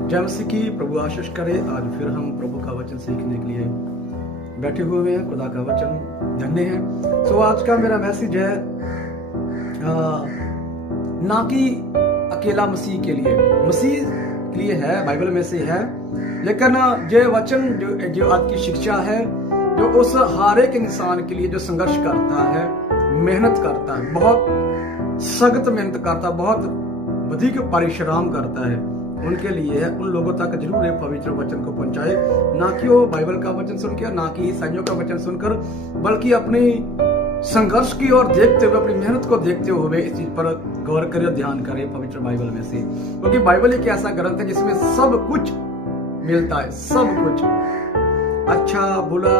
जय मसीह की प्रभु आशीष करे। आज फिर हम प्रभु का वचन सीखने के लिए बैठे हुए हैं। खुदा का वचन धन्य है। सो आज का मेरा मैसेज है ना कि अकेला मसीह के लिए है, बाइबल में से है, लेकिन जो वचन जो आज की शिक्षा है, जो उस हर एक इंसान के लिए जो संघर्ष करता है, मेहनत करता है, बहुत सख्त मेहनत करता है, बहुत अधिक परिश्रम करता है, उनके लिए है। उन लोगों तक जरूर ये पवित्र वचन को पहुंचाए, ना कि वो बाइबल का वचन सुनकर, ना कि ईसाइयों का वचन सुनकर, बल्कि अपनी संघर्ष की ओर देखते हुए, अपनी मेहनत को देखते हुए इस चीज पर गौर करे, ध्यान करे पवित्र बाइबल में से। क्योंकि बाइबल एक ऐसा ग्रंथ है जिसमें सब कुछ मिलता है, सब कुछ, अच्छा बुरा,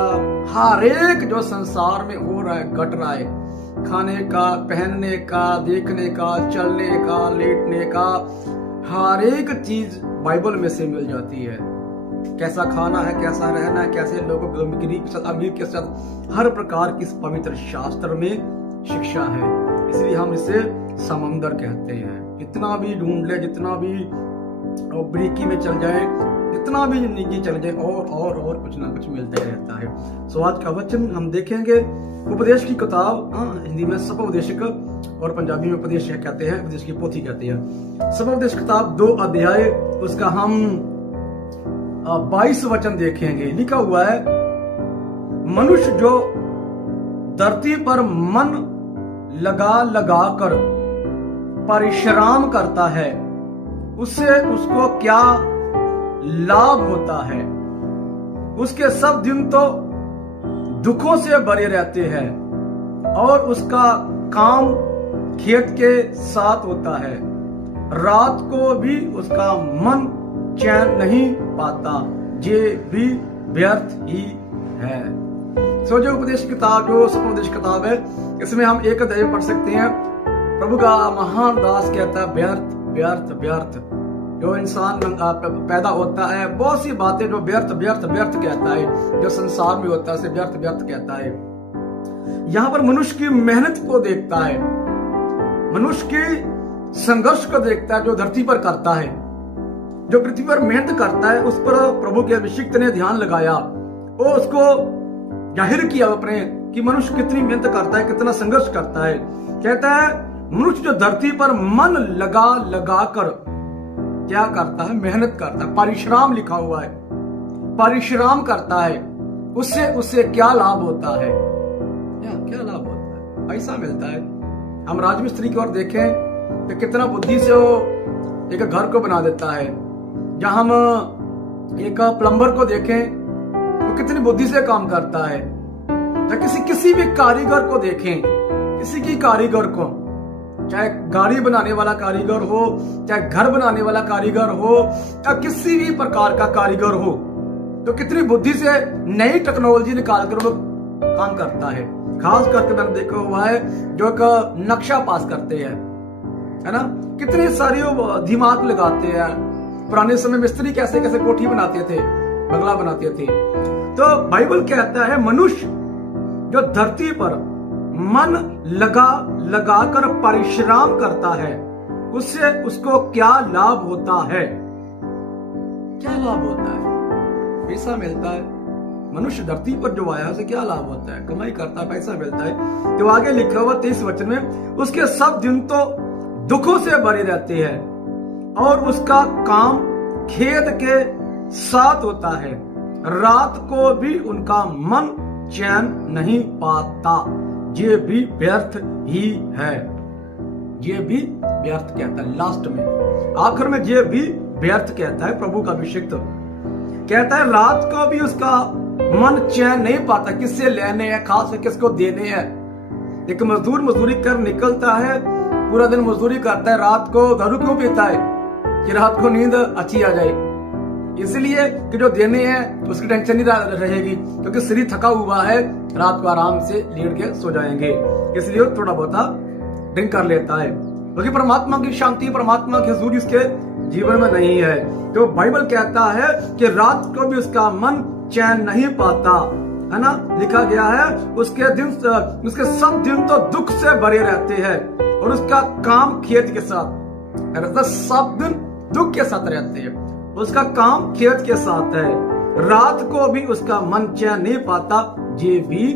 हर एक जो संसार में हो रहा है, घट रहा है, खाने का, पहनने का, देखने का, चलने का, लेटने का, हर एक चीज बाइबल में से मिल जाती है। कैसा खाना है, कैसा रहना है, कैसे लोगों को गरीब के साथ, अमीर के साथ, हर प्रकार की पवित्र शास्त्र में शिक्षा है। इसलिए हम इसे समंदर कहते हैं। जितना भी ढूंढ ले, जितना भी बारीकी में चल जाए, जितना भी नीचे चल जाए, और कुछ ना कुछ मिलता ही रहता है। सो आज का वचन हम देखेंगे उपदेश की किताब, हिंदी में सपोपदेशक और पंजाबी में उपदेश कहते हैं, उपदेश की पोथी कहते हैं। सपोपदेश किताब 2 अध्याय, उसका हम 22 वचन देखेंगे। लिखा हुआ है, मनुष्य जो धरती पर मन लगा कर परिश्रम करता है, उससे उसको क्या लाभ होता है। उसके सब दिन तो दुखों से भरे रहते हैं और उसका काम खेत के साथ होता है। रात को भी उसका मन चैन नहीं पाता, ये भी व्यर्थ ही है। सो जो उपदेश किताब, जो सपोपदेश किताब है, इसमें हम एक अध्याय पढ़ सकते हैं। प्रभु का महान दास कहता है, व्यर्थ व्यर्थ व्यर्थ। जो इंसान पैदा होता है, बहुत सी बातें जो व्यर्थ व्यर्थ व्यर्थ कहता है, जो संसार में होता है, उसे व्यर्थ व्यर्थ कहता है। यहाँ पर मनुष्य की मेहनत को देखता है, मनुष्य के संघर्ष को देखता है, जो धरती पर करता है, जो पृथ्वी पर मेहनत करता है, उस पर प्रभु के अभिषिक्त ने ध्यान लगाया और उसको जाहिर किया अपने कि मनुष्य कितनी मेहनत करता है, कितना संघर्ष करता है। कहता है, मनुष्य जो धरती पर मन लगा कर क्या करता है, मेहनत करता है, परिश्रम लिखा हुआ है, परिश्रम करता है, उससे क्या लाभ होता है, क्या लाभ होता है? पैसा मिलता है। हम राजमिस्त्री की ओर देखें तो कितना बुद्धि से वो एक घर को बना देता है। जहां हम एक प्लम्बर को देखें तो कितनी बुद्धि से काम करता है। या किसी भी कारीगर को देखें, किसी की कारीगर को, चाहे गाड़ी बनाने वाला कारीगर हो, चाहे घर बनाने वाला कारीगर हो, या किसी भी प्रकार का कारीगर हो, तो कितनी बुद्धि से नई टेक्नोलॉजी निकाल कर वो काम करता है। खास करके मैंने देखा हुआ है जो एक नक्शा पास करते हैं, है ना, कितनी सारी दिमाग लगाते हैं। पुराने समय मिस्त्री कैसे कैसे कोठी बनाते थे, बंगला बनाते थे। तो बाइबल कहता है, मनुष्य जो धरती पर मन लगा कर परिश्रम करता है, उससे उसको क्या लाभ होता है। क्या लाभ होता है? पैसा मिलता है। मनुष्य धरती पर जो आया उसे क्या लाभ होता है? कमाई करता है, पैसा मिलता है। तो आगे लिखा हुआ 23 वचन में, उसके सब दिन तो दुखों से भरे रहते हैं और उसका काम खेत के साथ होता है। रात को भी उनका मन चैन नहीं पाता, ये भी व्यर्थ ही है। ये भी व्यर्थ कहता है। लास्ट में, आखिर में ये भी व्यर्थ कहता है। प्रभु का अभिषिक्त कहता है, रात को भी उसका मन चैन नहीं पाता, किससे लेने हैं, खास है किसको देने हैं। एक मजदूर मजदूरी कर निकलता है, पूरा दिन मजदूरी करता है, रात को दारू क्यों पीता है? कि रात को नींद अच्छी आ जाए, इसलिए कि जो देने हैं उसकी टेंशन नहीं रहेगी, क्योंकि शरीर थका हुआ है, रात को आराम से लेट के सो जाएंगे, इसलिए थोड़ा बहुत ड्रिंक कर लेता है, क्योंकि परमात्मा की शांति, परमात्मा की हजूरी उसके जीवन में नहीं है। तो बाइबल कहता है कि रात को भी उसका मन चैन नहीं पाता, है ना, लिखा गया है, उसके सब दिन तो दुख से भरे रहते हैं और उसका काम खेत के साथ, सब दिन दुख के साथ रहते हैं। उसका काम खेत के साथ है, रात को भी उसका मन चैन नहीं पाता, ये भी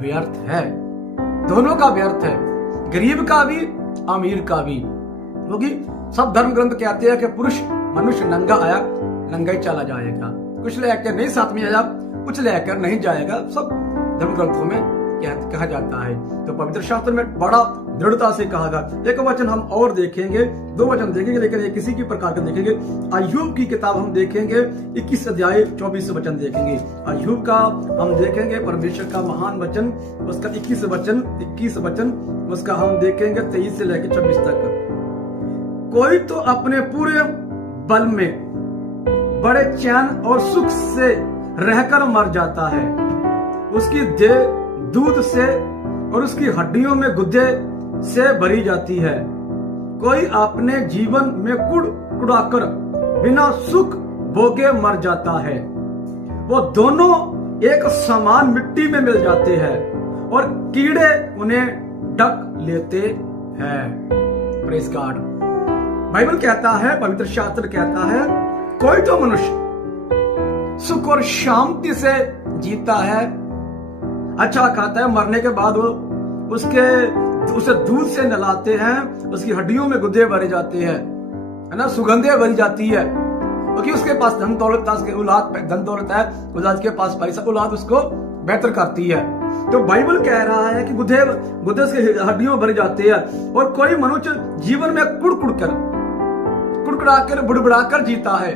व्यर्थ है। दोनों का व्यर्थ है, गरीब का भी अमीर का भी। क्योंकि सब धर्म ग्रंथ कहते हैं कि पुरुष मनुष्य नंगा आया नंगा ही चला जाएगा, कुछ लेकर नहीं साथ में आया कुछ लेकर नहीं जाएगा, सब धर्म ग्रंथों में कहा जाता है। तो पवित्र शास्त्र में बड़ा दृढ़ता से कहा गया। एक वचन हम और देखेंगे, दो वचन देखेंगे, लेकिन एक किसी की प्रकार के देखेंगे। अय्यूब की किताब हम देखेंगे 21 अध्याय 24 वचन देखेंगे। अय्यूब का हम देखेंगे परमेश्वर का महान वचन, उसका 21 वचन उसका हम देखेंगे 23 से लेकर 26 तक। कोई तो अपने पूरे बल में बड़े चैन और सुख से रहकर मर जाता है, उसकी देह दूध से और उसकी हड्डियों में गुद्दे से भरी जाती है। कोई अपने जीवन में कुड़ाकर बिना सुख भोगे मर जाता है। वो दोनों एक समान मिट्टी में मिल जाते हैं और कीड़े उन्हें ढक लेते हैं। Praise God. बाइबल कहता है, पवित्र शास्त्र कहता है, कोई तो मनुष्य सुख और शांति से जीता है, अच्छा खाता है, मरने के बाद वो उसे दूध से नहलाते हैं, उसकी हड्डियों में गुद्दे भरे जाते हैं, है ना, सुगंधें भरी जाती है, क्योंकि उसके पास धन दौलत था, उसके औलाद धन दौलत है, औलाद के पास पैसा, औलाद उसको बेहतर करती है। तो बाइबल कह रहा है कि गुद्दे उसके हड्डियों में भरे जाते हैं। और कोई मनुष्य जीवन में कुड़कुड़ाकर बुड़बुड़ाकर जीता है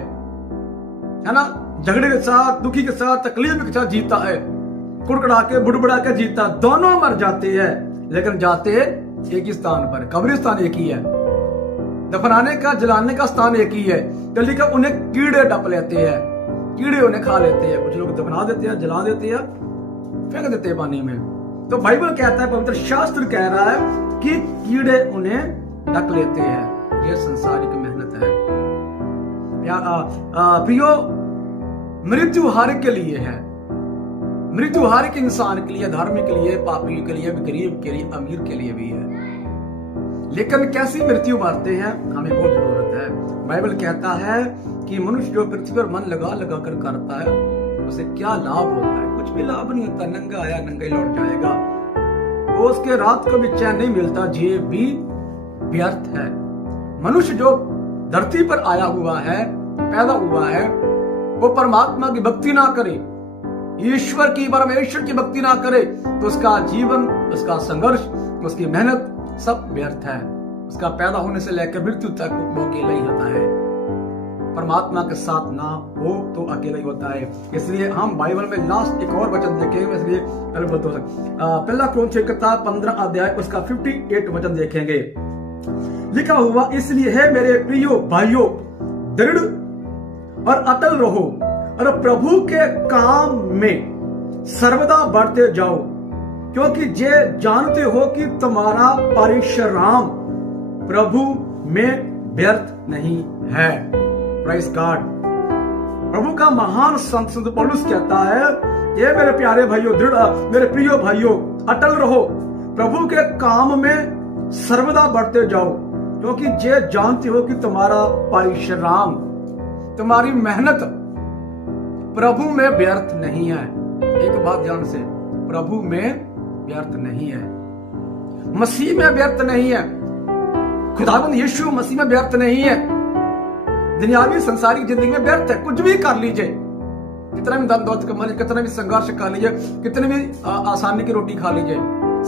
ना, झगड़े के साथ, दुखी के साथ, तकलीफ के साथ जीता है, कुड़कुड़ा के बुड़बुड़ा के जीता, दोनों मर जाते हैं, लेकिन जाते एक ही स्थान पर, कब्रिस्तान एक ही है, दफनाने का जलाने का स्थान एक ही है। तो लिखा उन्हें कीड़े डप लेते हैं, कीड़े उन्हें खा लेते हैं। कुछ लोग दफना देते हैं, जला देते हैं, फेंक देते हैं पानी में। तो बाइबल कहता है, पवित्र शास्त्र कह रहा है कि कीड़े उन्हें ढक लेते हैं। यह संसारिक मेहनत है प्रियो, मृत्यु हर के लिए है, मृत्यु हर एक इंसान के लिए, धार्मिक के लिए, पापी के लिए, गरीब के लिए, अमीर के लिए भी है। लेकिन कैसी मृत्यु मरते हैं, हमें बहुत जरूरत है। बाइबल कहता है कि मनुष्य जो पृथ्वी पर मन लगा लगा कर करता है, उसे क्या लाभ होता है? कुछ भी लाभ नहीं होता। नंगा आया नंगा ही लौट जाएगा। वो उसके रात को भी चैन नहीं मिलता, ये भी व्यर्थ है। मनुष्य जो धरती पर आया हुआ है, पैदा हुआ है, वो परमात्मा की भक्ति ना करे, ईश्वर की, परमेश्वर की भक्ति ना करे, तो उसका जीवन, उसका संघर्ष, उसकी मेहनत सब व्यर्थ है। उसका पैदा होने से लेकर मृत्यु तक वो अकेला ही होता है। परमात्मा के साथ ना हो तो अकेला ही होता है। इसलिए हम बाइबल में लास्ट एक और वचन देखेंगे, इसलिए पहला कुरिन्थियों की किताब 15 अध्याय उसका 58 वचन देखेंगे। लिखा हुआ, इसलिए है मेरे प्रियो भाइयों, दृढ़ और अटल रहो और प्रभु के काम में सर्वदा बढ़ते जाओ, क्योंकि जे जानते हो कि तुम्हारा परिश्रम प्रभु में व्यर्थ नहीं है। Praise God. प्रभु का महान संत पौलुस कहता है, ये मेरे प्यारे भाइयों, मेरे प्रिय भाइयों, अटल रहो, प्रभु के काम में सर्वदा बढ़ते जाओ, क्योंकि जे जानते हो कि तुम्हारा परिश्रम, तुम्हारी मेहनत प्रभु में व्यर्थ नहीं है। एक बात ध्यान से, प्रभु में व्यर्थ नहीं है, मसीह में व्यर्थ नहीं है, खुदावंद यीशु मसीह में व्यर्थ नहीं है, दुनियावी संसारिक जिंदगी में व्यर्थ है। कुछ भी कर लीजिए, कितना भी धन दौलत कमा लीजिए, कितना भी संघर्ष कर लीजिए, कितनी भी आसानी की रोटी खा लीजिए,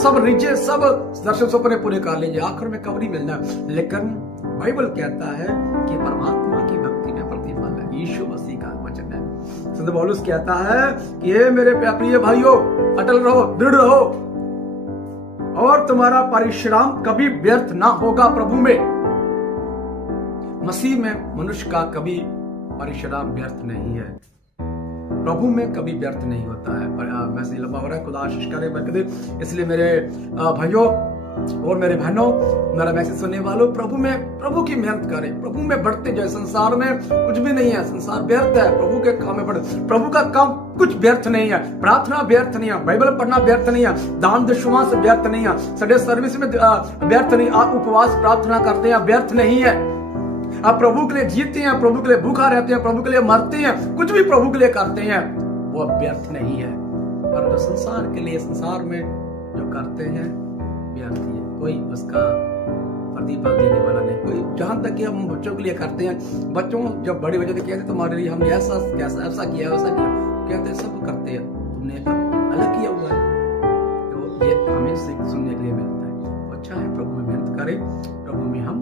सब रीझे, सब दर्शन सपने पूरे कर लीजिए, आखिर में कब्र ही मिलना। लेकिन बाइबल कहता है कि परमात्मा की भक्ति में प्रतिफल है। यीशु मसीह का वचन है। संत पौलुस कहता है कि हे मेरे प्रिय भाइयों, अटल रहो, दृढ़ रहो, और तुम्हारा परिश्रम कभी व्यर्थ ना होगा प्रभु में। मसीह में मनुष्य का कभी परिश्रम व्यर्थ नहीं है, प्रभु में कभी व्यर्थ नहीं होता है। मैसेज लंबा हो रहा है, खुदा आशीष करे, बरकत दे। इसलिए मेरे भाइयों और मेरे बहनों, मेरा मैसेज सुनने वालों, प्रभु में, प्रभु की मेहनत करें, प्रभु में बढ़ते जाए। संसार में कुछ भी नहीं है, संसार व्यर्थ है, प्रभु के काम में बढ़े। प्रभु का काम कुछ व्यर्थ नहीं है, प्रार्थना व्यर्थ नहीं है, बाइबल पढ़ना व्यर्थ नहीं है, दान दशवां से व्यर्थ नहीं है, संडे सर्विस में व्यर्थ नहीं, आप उपवास प्रार्थना करते हैं व्यर्थ नहीं है, आप प्रभु के लिए जीते हैं, प्रभु के लिए भूखा रहते हैं, प्रभु के लिए मरते हैं, कुछ भी प्रभु के लिए करते हैं, वो व्यर्थ नहीं है। परंतु संसार के लिए, संसार में जो करते हैं व्यर्थ ही है, कोई उसका प्रतिफल देने वाला नहीं। कोई, जहां तक कि हम बच्चों के लिए करते हैं, बच्चों जब बड़े बच्चे कहते हैं तुम्हारे लिए हमने ऐसा किया वैसा किया, कहते सब करते हैं, तुमने अलग किया हुआ है। तो ये हमें सुनने के लिए मिलता है। तो अच्छा है, प्रभु में मेहनत करें, प्रभु में हम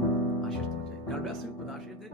आशीष हो जाए। गॉड ब्लेस यू, खुदा आशीष दे।